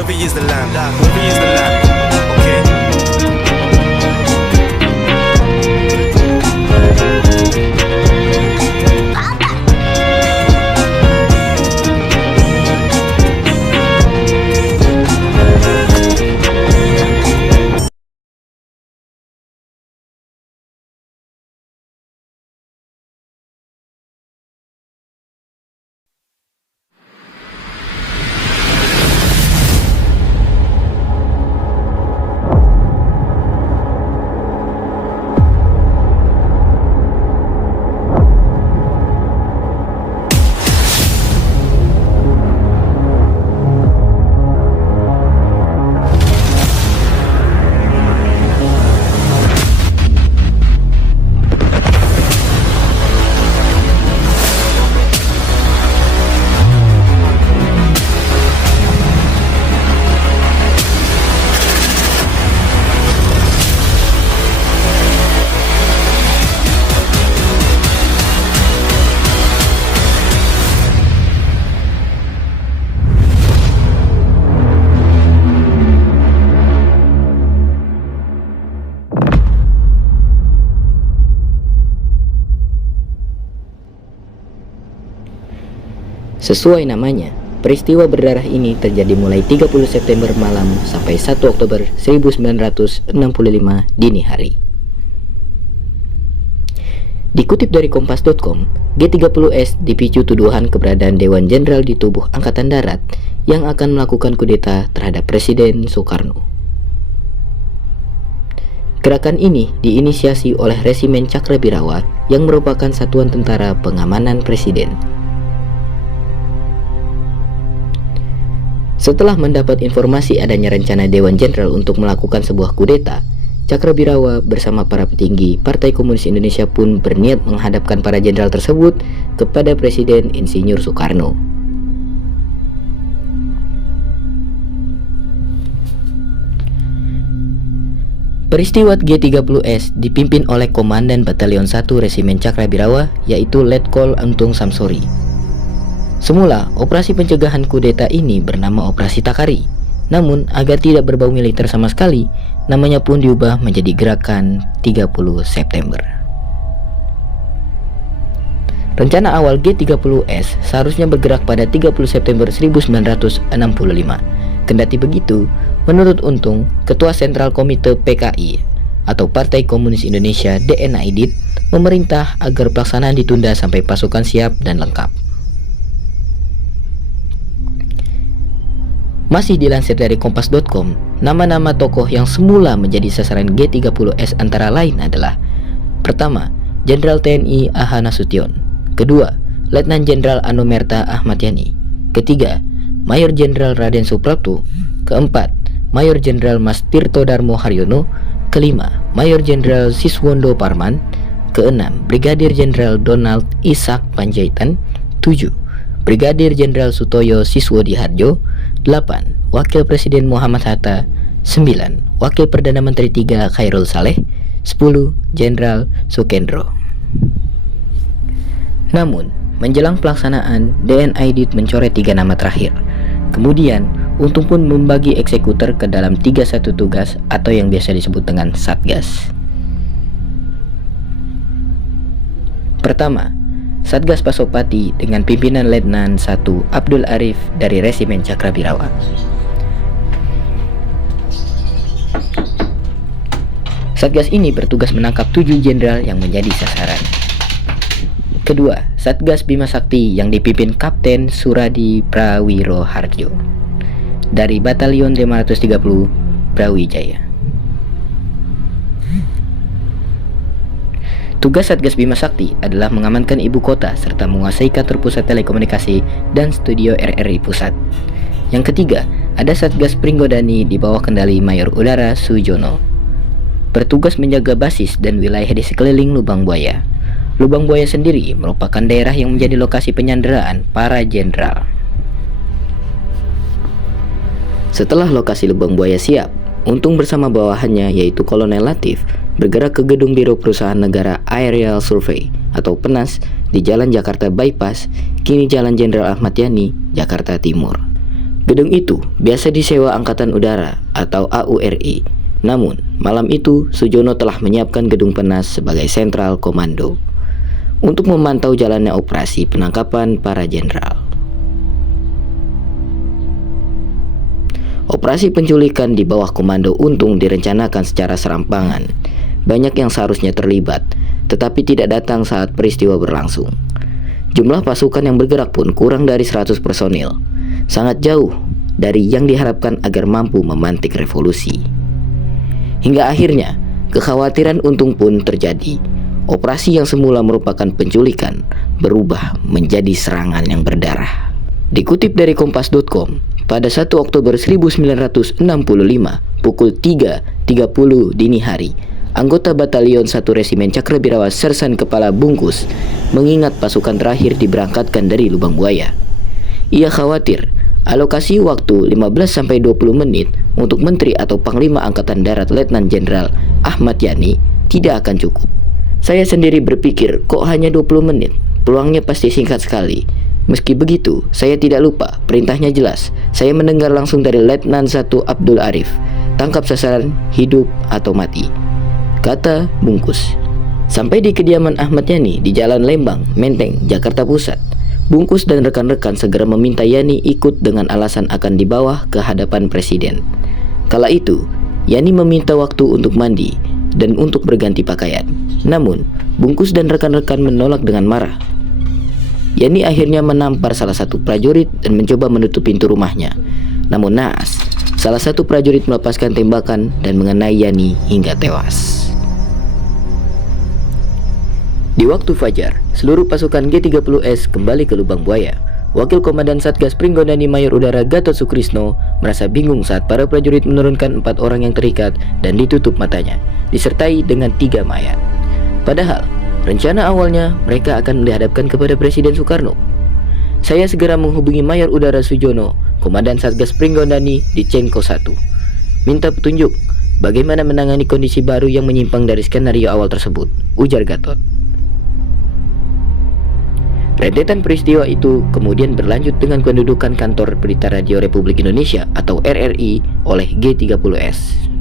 Whoever is the lamb, whoever is the lamb. Okay. Sesuai namanya, peristiwa berdarah ini terjadi mulai 30 September malam sampai 1 Oktober 1965 dini hari. Dikutip dari Kompas.com, G30S dipicu tuduhan keberadaan Dewan Jenderal di tubuh Angkatan Darat yang akan melakukan kudeta terhadap Presiden Soekarno. Gerakan ini diinisiasi oleh Resimen Cakrabirawa yang merupakan satuan tentara pengamanan presiden. Setelah mendapat informasi adanya rencana Dewan Jenderal untuk melakukan sebuah kudeta, Cakrabirawa bersama para petinggi Partai Komunis Indonesia pun berniat menghadapkan para jenderal tersebut kepada Presiden Insinyur Soekarno. Peristiwa G30S dipimpin oleh Komandan Batalion 1 Resimen Cakrabirawa, yaitu Letkol Untung Samsori. Semula, operasi pencegahan kudeta ini bernama Operasi Takari. Namun, agar tidak berbau militer sama sekali, namanya pun diubah menjadi Gerakan 30 September. Rencana awal G30S seharusnya bergerak pada 30 September 1965. Kendati begitu, menurut Untung, Ketua Sentral Komite PKI atau Partai Komunis Indonesia DNAIDIT memerintah agar pelaksanaan ditunda sampai pasukan siap dan lengkap. Masih dilansir dari Kompas.com, nama-nama tokoh yang semula menjadi sasaran G30S antara lain adalah: pertama, Jenderal TNI A.H. Nasution; kedua, Letnan Jenderal Anomerta Ahmad Yani; ketiga, Mayor Jenderal Raden Suprapto; keempat, Mayor Jenderal Mas Tirto Darmo Haryono; kelima, Mayor Jenderal Siswondo Parman; keenam, Brigadir Jenderal Donald Ishak Panjaitan; 7, Brigadir Jenderal Sutoyo Siswodi Harjo; 8, Wakil Presiden Muhammad Hatta; 9, Wakil Perdana Menteri 3 Khairul Saleh; 10, Jenderal Sukendro. Namun, menjelang pelaksanaan, DNAIDIT mencoret 3 nama terakhir. Kemudian, Untung pun membagi eksekutor ke dalam 3 satu tugas atau yang biasa disebut dengan Satgas. Pertama, Satgas Pasopati dengan pimpinan Letnan 1 Abdul Arif dari Resimen Cakrabirawa. Satgas ini bertugas menangkap 7 jenderal yang menjadi sasaran. Kedua, Satgas Bima Sakti yang dipimpin Kapten Suradi Prawiro Harjo dari Batalion 530 Brawijaya. Tugas Satgas Bima Sakti adalah mengamankan ibu kota serta menguasai kantor pusat telekomunikasi dan studio RRI Pusat. Yang ketiga, ada Satgas Pringgodani di bawah kendali Mayor Udara Sujono, bertugas menjaga basis dan wilayah di sekeliling Lubang Buaya. Lubang Buaya sendiri merupakan daerah yang menjadi lokasi penyanderaan para jenderal. Setelah lokasi Lubang Buaya siap, Untung bersama bawahannya yaitu Kolonel Latif bergerak ke gedung Biro Perusahaan Negara Aerial Survey atau PENAS di Jalan Jakarta Bypass, kini Jalan Jenderal Ahmad Yani, Jakarta Timur. Gedung itu biasa disewa Angkatan Udara atau AURI. Namun, malam itu Sujono telah menyiapkan gedung Penas sebagai sentral komando untuk memantau jalannya operasi penangkapan para jenderal. Operasi penculikan di bawah komando Untung direncanakan secara serampangan. Banyak yang seharusnya terlibat, tetapi tidak datang saat peristiwa berlangsung. Jumlah pasukan yang bergerak pun kurang dari 100 personil, sangat jauh dari yang diharapkan agar mampu memantik revolusi. Hingga akhirnya, kekhawatiran Untung pun terjadi. Operasi yang semula merupakan penculikan berubah menjadi serangan yang berdarah. Dikutip dari kompas.com, pada 1 Oktober 1965, pukul 3.30 dini hari, anggota Batalion 1 Resimen Cakrabirawa Sersan Kepala Bungkus mengingat pasukan terakhir diberangkatkan dari Lubang Buaya. Ia khawatir alokasi waktu 15-20 menit untuk Menteri atau Panglima Angkatan Darat Letnan Jenderal Ahmad Yani tidak akan cukup. Saya sendiri berpikir kok hanya 20 menit, peluangnya pasti singkat sekali. Meski begitu, saya tidak lupa, perintahnya jelas. Saya mendengar langsung dari Letnan 1 Abdul Arif, tangkap sasaran, hidup atau mati, kata Bungkus. Sampai di kediaman Ahmad Yani di Jalan Lembang, Menteng, Jakarta Pusat, Bungkus dan rekan-rekan segera meminta Yani ikut dengan alasan akan dibawa ke hadapan presiden. Kala itu, Yani meminta waktu untuk mandi dan untuk berganti pakaian. Namun, Bungkus dan rekan-rekan menolak dengan marah. Yani akhirnya menampar salah satu prajurit dan mencoba menutup pintu rumahnya. Namun naas, salah satu prajurit melepaskan tembakan dan mengenai Yani hingga tewas. Di waktu fajar, seluruh pasukan G30S kembali ke Lubang Buaya. Wakil Komandan Satgas Pringgondani Mayor Udara Gatot Sukrisno merasa bingung saat para prajurit menurunkan 4 orang yang terikat dan ditutup matanya, disertai dengan 3 mayat. Padahal, rencana awalnya mereka akan dihadapkan kepada Presiden Soekarno. Saya segera menghubungi Mayor Udara Sujono, Komandan Satgas Pringgondani di Cenko 1. Minta petunjuk bagaimana menangani kondisi baru yang menyimpang dari skenario awal tersebut, ujar Gatot. Rentetan peristiwa itu kemudian berlanjut dengan pendudukan kantor Berita Radio Republik Indonesia atau RRI oleh G30S.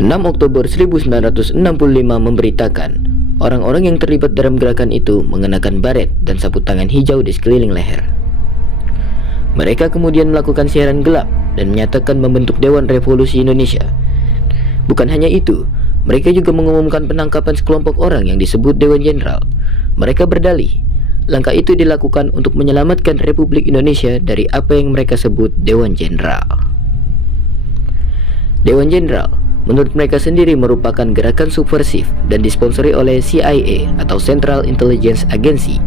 6 Oktober 1965 memberitakan orang-orang yang terlibat dalam gerakan itu mengenakan baret dan sabut tangan hijau di sekeliling leher. Mereka kemudian melakukan siaran gelap dan menyatakan membentuk Dewan Revolusi Indonesia. Bukan hanya itu, mereka juga mengumumkan penangkapan sekelompok orang yang disebut Dewan Jenderal. Mereka berdalih langkah itu dilakukan untuk menyelamatkan Republik Indonesia dari apa yang mereka sebut Dewan Jenderal. Dewan Jenderal menurut mereka sendiri merupakan gerakan subversif dan disponsori oleh CIA atau Central Intelligence Agency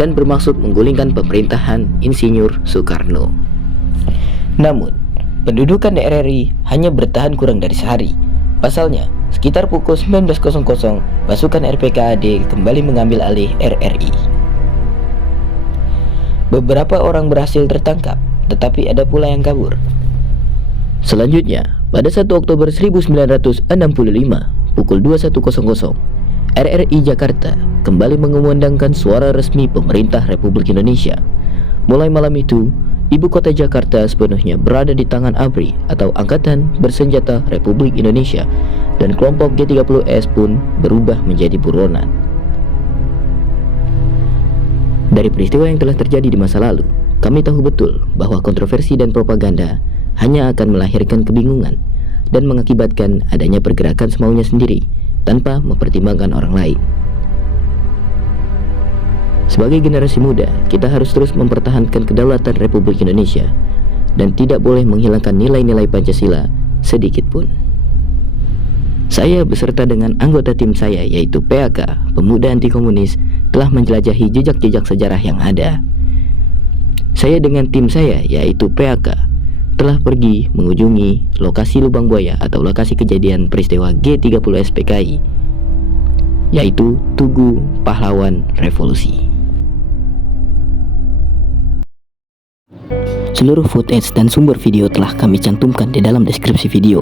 dan bermaksud menggulingkan pemerintahan Insinyur Soekarno. Namun, pendudukan di RRI hanya bertahan kurang dari sehari. Pasalnya, sekitar pukul 19.00, pasukan RPKAD kembali mengambil alih RRI. Beberapa orang berhasil tertangkap, tetapi ada pula yang kabur. Selanjutnya, pada 1 Oktober 1965, pukul 21.00, RRI Jakarta kembali mengumandangkan suara resmi pemerintah Republik Indonesia. Mulai malam itu, ibu kota Jakarta sepenuhnya berada di tangan ABRI atau Angkatan Bersenjata Republik Indonesia, dan kelompok G30S pun berubah menjadi buronan. Dari peristiwa yang telah terjadi di masa lalu, kami tahu betul bahwa kontroversi dan propaganda hanya akan melahirkan kebingungan dan mengakibatkan adanya pergerakan semaunya sendiri tanpa mempertimbangkan orang lain. Sebagai generasi muda, kita harus terus mempertahankan kedaulatan Republik Indonesia dan tidak boleh menghilangkan nilai-nilai Pancasila sedikit pun. Saya beserta dengan anggota tim saya yaitu PAK, Pemuda Anti Komunis, telah menjelajahi jejak-jejak sejarah yang ada. Saya dengan tim saya yaitu PAK telah pergi mengunjungi lokasi Lubang Buaya atau lokasi kejadian peristiwa G30S PKI, yaitu Tugu Pahlawan Revolusi. Seluruh footage dan sumber video telah kami cantumkan di dalam deskripsi video.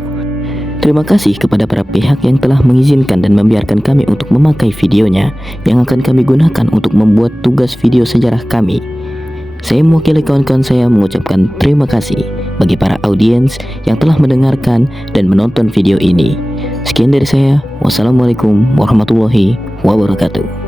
Terima kasih kepada para pihak yang telah mengizinkan dan membiarkan kami untuk memakai videonya yang akan kami gunakan untuk membuat tugas video sejarah kami. Saya mewakili kawan-kawan saya mengucapkan terima kasih bagi para audiens yang telah mendengarkan dan menonton video ini. Sekian dari saya. Wassalamualaikum warahmatullahi wabarakatuh.